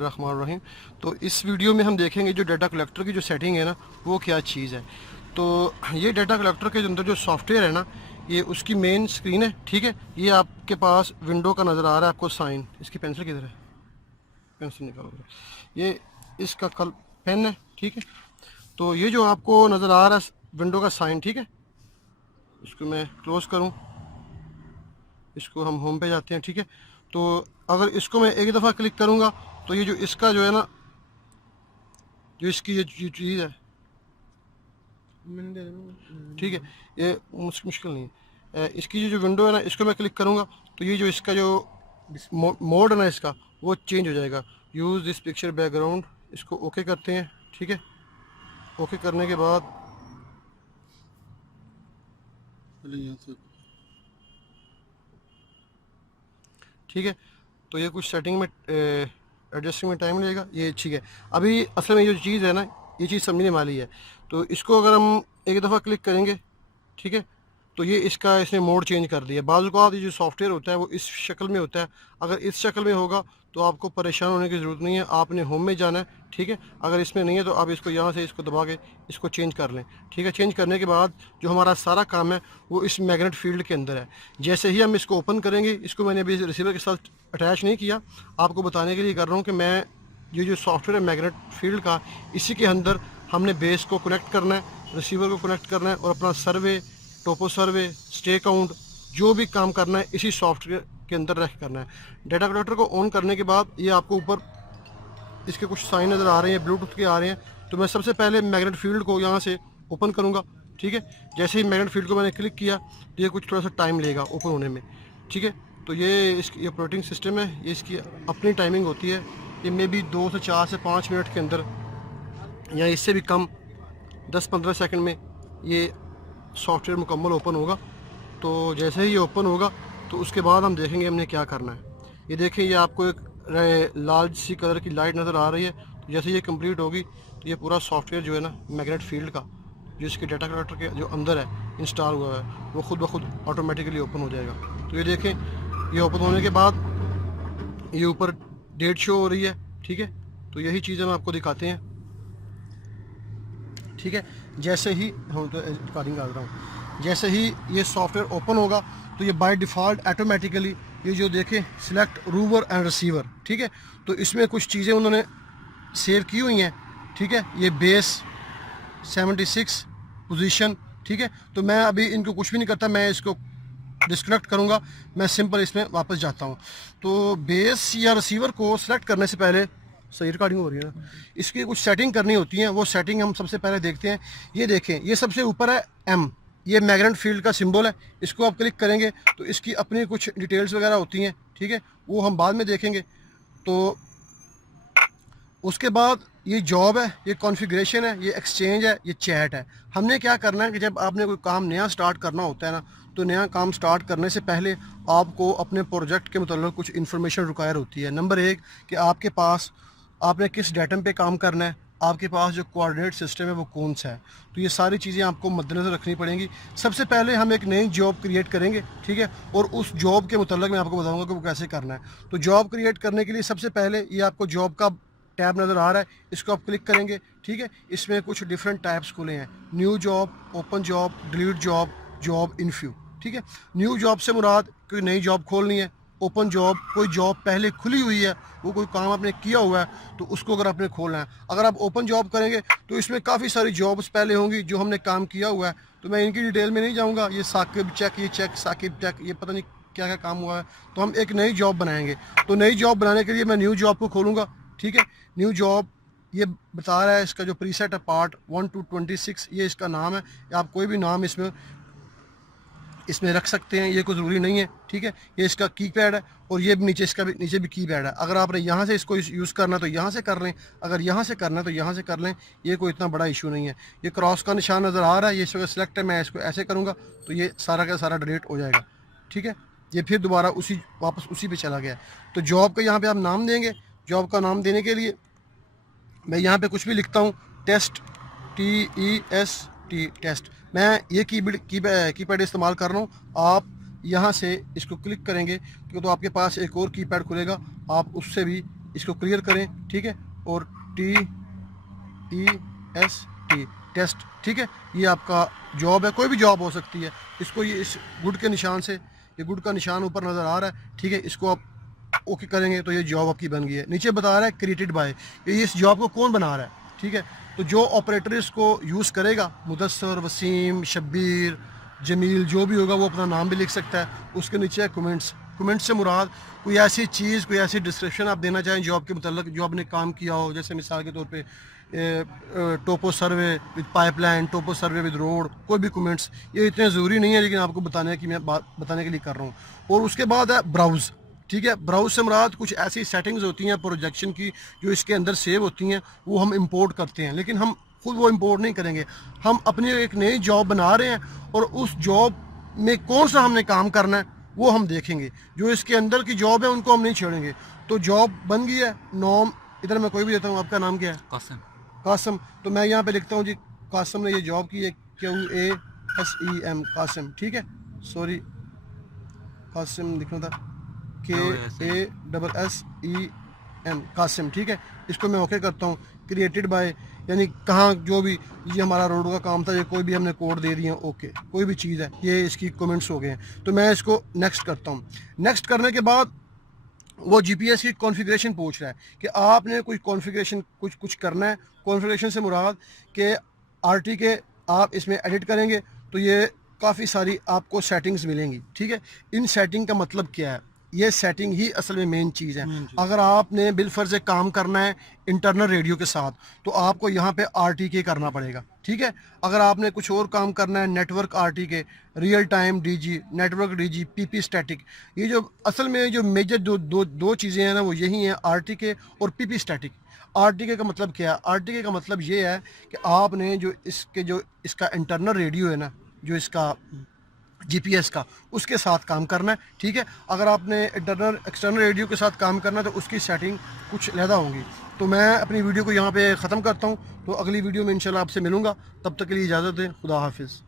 बिस्मिल्लाहिर्रहमानिर्रहीम। तो इस वीडियो में हम देखेंगे जो डाटा कलेक्टर की जो सेटिंग है ना, वो क्या चीज़ है। तो ये डाटा कलेक्टर के अंदर जो सॉफ्टवेयर है ना, ये उसकी मेन स्क्रीन है। ठीक है, ये आपके पास विंडो का नज़र आ रहा है आपको साइन। इसकी पेंसिल किधर है, पेंसिल निकालो। ये इसका कल पेन है। ठीक है, तो ये जो आपको नज़र आ रहा है विंडो का साइन, ठीक है, इसको मैं क्लोज़ करूँ, इसको हम होम पे जाते हैं। ठीक है, तो अगर इसको मैं एक दफ़ा क्लिक करूँगा तो ये जो इसका जो है ना, जो इसकी ये चीज़ है, ठीक है, ये मुश्किल नहीं है। इसकी जो विंडो है ना, इसको मैं क्लिक करूँगा तो ये जो इसका जो मोड है ना इसका, वो चेंज हो जाएगा। यूज़ दिस पिक्चर बैकग्राउंड, इसको ओके करते हैं। ठीक है, ओके करने के बाद ठीक है, तो ये कुछ सेटिंग में एडजस्टिंग में टाइम लगेगा। ये ठीक है, अभी असल में ये जो चीज़ है ना, ये चीज़ समझने वाली है। तो इसको अगर हम एक दफ़ा क्लिक करेंगे, ठीक है, तो ये इसका इसने मोड चेंज कर दिया। बाज़ औक़ात ये जो सॉफ्टवेयर होता है वो इस शक्ल में होता है। अगर इस शक्ल में होगा तो आपको परेशान होने की ज़रूरत नहीं है, आपने होम में जाना है। ठीक है, अगर इसमें नहीं है तो आप इसको यहाँ से इसको दबा के इसको चेंज कर लें। ठीक है, चेंज करने के बाद जो हमारा सारा काम है वो इस मैग्नेट फील्ड के अंदर है। जैसे ही हम इसको ओपन करेंगे, इसको मैंने अभी रिसीवर के साथ अटैच नहीं किया, आपको बताने के लिए कर रहा हूँ कि मैं ये जो सॉफ्टवेयर है मैग्नेट फील्ड का, इसी के अंदर हमने बेस को कनेक्ट करना है, रिसीवर को कनेक्ट करना है और अपना सर्वे, टोपो सर्वे, स्टे काउंट, जो भी काम करना है इसी सॉफ्टवेयर के अंदर रख करना है। डाटा कलेक्टर को ऑन करने के बाद ये आपको ऊपर इसके कुछ साइन नज़र आ रहे हैं, ब्लूटूथ के आ रहे हैं। तो मैं सबसे पहले मैग्नेट फील्ड को यहाँ से ओपन करूँगा। ठीक है, जैसे ही मैग्नेट फील्ड को मैंने क्लिक किया तो ये कुछ थोड़ा सा टाइम लेगा ओपन होने में। ठीक है, तो ये इसकी ऑपरेटिंग सिस्टम है, ये इसकी अपनी टाइमिंग होती है। ये मे बी 2 से 4 से 5 मिनट के अंदर या इससे भी कम 10-15 सेकंड में ये सॉफ्टवेयर मुकम्मल ओपन होगा। तो जैसे ही ये ओपन होगा तो उसके बाद हम देखेंगे हमने क्या करना है। ये देखें, ये आपको एक लाल सी कलर की लाइट नज़र आ रही है। तो जैसे ये कंप्लीट होगी तो ये पूरा सॉफ्टवेयर जो है ना मैग्नेट फील्ड का, जो इसके डाटा कलेक्टर के जो अंदर है इंस्टॉल हुआ है, वो खुद ब खुद ऑटोमेटिकली ओपन हो जाएगा। तो ये देखें, ये ओपन होने के बाद ये ऊपर डेट शो हो रही है। ठीक है, तो यही चीज़ें हम आपको दिखाते हैं। ठीक है, जैसे ही हम तो रिकॉर्डिंग कर रहा हूँ, जैसे ही ये सॉफ्टवेयर ओपन होगा तो ये बाय डिफ़ॉल्ट ऑटोमेटिकली ये जो देखें सिलेक्ट रूवर एंड रिसीवर, ठीक है, तो इसमें कुछ चीज़ें उन्होंने सेव की हुई हैं। ठीक है, ये बेस 76 पोजीशन। ठीक है, तो मैं अभी इनको कुछ भी नहीं करता, मैं इसको डिस्कनेक्ट करूँगा, मैं सिंपल इसमें वापस जाता हूँ। तो बेस या रिसीवर को सिलेक्ट करने से पहले, सही रिकॉर्डिंग हो रही है ना, इसकी कुछ सेटिंग करनी होती है। वो सेटिंग हम सबसे पहले देखते हैं। ये देखें, ये सबसे ऊपर है एम, ये मैग्नेट फील्ड का सिंबल है। इसको आप क्लिक करेंगे तो इसकी अपनी कुछ डिटेल्स वगैरह होती हैं। ठीक है, वो हम बाद में देखेंगे। तो उसके बाद ये जॉब है, ये कॉन्फ़िगरेशन है, ये एक्सचेंज है, ये चैट है। हमने क्या करना है कि जब आपने कोई काम नया स्टार्ट करना होता है ना, तो नया काम स्टार्ट करने से पहले आपको अपने प्रोजेक्ट के मतलब कुछ इन्फॉर्मेशन रिक्वायर होती है। नंबर 1 कि आपके पास आपने किस डेटम पे काम करना है, आपके पास जो कोऑर्डिनेट सिस्टम है वो कौन सा है। तो ये सारी चीज़ें आपको मद्देनज़र रखनी पड़ेंगी। सबसे पहले हम एक नई जॉब क्रिएट करेंगे। ठीक है, और उस जॉब के मतलब मैं आपको बताऊंगा कि वो कैसे करना है। तो जॉब क्रिएट करने के लिए सबसे पहले ये आपको जॉब का टैब नज़र आ रहा है, इसको आप क्लिक करेंगे। ठीक है, इसमें कुछ डिफरेंट टाइप्स खुले हैं, new job, open job, delete job, job in few. ठीक है, न्यू जॉब से मुराद कोई नई जॉब खोलनी है। ओपन जॉब, कोई जॉब पहले खुली हुई है, वो कोई काम आपने किया हुआ है तो उसको अगर आपने खोलना है। अगर आप ओपन जॉब करेंगे तो इसमें काफ़ी सारी जॉब्स पहले होंगी जो हमने काम किया हुआ है। तो मैं इनकी डिटेल में नहीं जाऊँगा। ये साकिब चेक, ये चेक साकिब चेक, ये पता नहीं क्या क्या काम हुआ है। तो हम एक नई जॉब बनाएंगे। तो नई जॉब बनाने के लिए मैं न्यू जॉब को खोलूँगा। ठीक है, न्यू जॉब ये बता रहा है, इसका जो प्रीसेट है पार्ट 1 to 26, ये इसका नाम है। आप कोई भी नाम इसमें रख सकते हैं, ये कोई ज़रूरी नहीं है। ठीक है, ये इसका कीपैड है और ये भी नीचे, इसका भी नीचे भी कीपैड है। अगर आपने यहाँ से इसको यूज़ करना तो यहाँ से कर लें, अगर यहाँ से करना है तो यहाँ से कर लें, ये कोई इतना बड़ा इशू नहीं है। ये क्रॉस का निशान नज़र आ रहा है, ये इस वक्त सिलेक्ट है, मैं इसको ऐसे करूँगा तो ये सारा का सारा डिलीट हो जाएगा। ठीक है, ये फिर दोबारा वापस उसी पर चला गया। तो जॉब का यहाँ पर आप नाम देंगे। जॉब का नाम देने के लिए मैं यहाँ पे कुछ भी लिखता हूँ, टेस्ट, TEST, टेस्ट। मैं ये कीपैड इस्तेमाल कर रहा हूँ। आप यहाँ से इसको क्लिक करेंगे तो आपके पास एक और कीपैड खुलेगा, आप उससे भी इसको क्लियर करें, ठीक है, और TEST टेस्ट, ठीक है, ये आपका जॉब है, कोई भी जॉब हो सकती है। इसको ये इस गुड के निशान से, ये गुड का निशान ऊपर नज़र आ रहा है, ठीक है, इसको आप ओके करेंगे तो ये जॉब आपकी बन गई है। नीचे बता रहा है क्रिएटेड बाय, ये इस जॉब को कौन बना रहा है, ठीक है। तो जो ऑपरेटर इसको यूज़ करेगा, मुदस्सर, वसीम, शब्बीर, जमील, जो भी होगा वो अपना नाम भी लिख सकता है। उसके नीचे है कमेंट्स। कमेंट्स से मुराद कोई ऐसी चीज़, कोई ऐसी डिस्क्रिप्शन आप देना चाहें जॉब के मतलब, जो आपने काम किया हो, जैसे मिसाल के तौर पे topo survey with pipeline, topo survey with road, कोई भी कमेंट्स। ये इतने ज़रूरी नहीं है, लेकिन आपको बताने की मैं बात बताने के लिए कर रहा हूँ। और उसके बाद है ब्राउज़, ठीक है। ब्राउज़ से मुराद कुछ ऐसी सेटिंग्स होती हैं प्रोजेक्शन की जो इसके अंदर सेव होती हैं, वो हम इंपोर्ट करते हैं, लेकिन हम खुद वो इंपोर्ट नहीं करेंगे। हम अपनी एक नई जॉब बना रहे हैं और उस जॉब में कौन सा हमने काम करना है वो हम देखेंगे। जो इसके अंदर की जॉब है उनको हम नहीं छेड़ेंगे। तो जॉब बन गई है, नॉम इधर मैं कोई भी देता हूँ। आपका नाम क्या है? कासिम। कासिम। तो मैं यहाँ पे लिखता हूँ जी, कासिम ने ये जॉब की है, QASEM, कासिम, ठीक है। सॉरी, कासिम लिखना था, KASSEM, कासिम, ठीक है। इसको मैं ओके करता हूँ। क्रिएटेड बाय, यानी कहाँ जो भी ये हमारा रोड का काम था, ये कोई भी हमने कोड दे दिया, ओके, कोई भी चीज़ है, ये इसकी कमेंट्स हो गए हैं। तो मैं इसको नेक्स्ट करता हूँ। नेक्स्ट करने के बाद वो GPS की कॉन्फ़िगरेशन पूछ रहा है कि आपने कोई कॉन्फ़िगरेशन कुछ करना है। कॉन्फ़िगरेशन से मुराद कि RT के आप इसमें एडिट करेंगे तो ये काफ़ी सारी आपको सेटिंग्स मिलेंगी, ठीक है। इन सेटिंग का मतलब क्या है? ये सेटिंग ही असल में मेन चीज़ है। अगर आपने बिलफर्ज काम करना है इंटरनल रेडियो के साथ, तो आपको यहाँ पे RTK करना पड़ेगा, ठीक है। अगर आपने कुछ और काम करना है network RTK, real time DG, network DG, PP static, ये जो असल में जो मेजर दो चीज़ें हैं ना, वो यही हैं, RTK और PP स्टैटिक। RTK का मतलब क्या है? RTK का मतलब ये है कि आपने जो इसका इंटरनल रेडियो है ना, जो इसका GPS का, उसके साथ काम करना है, ठीक है। अगर आपने इंटरनल एक्सटर्नल रेडियो के साथ काम करना है तो उसकी सेटिंग कुछ अलग होंगी। तो मैं अपनी वीडियो को यहाँ पे ख़त्म करता हूँ। तो अगली वीडियो में इंशाल्लाह आपसे मिलूँगा। तब तक के लिए इजाज़त दें। खुदा हाफिज़।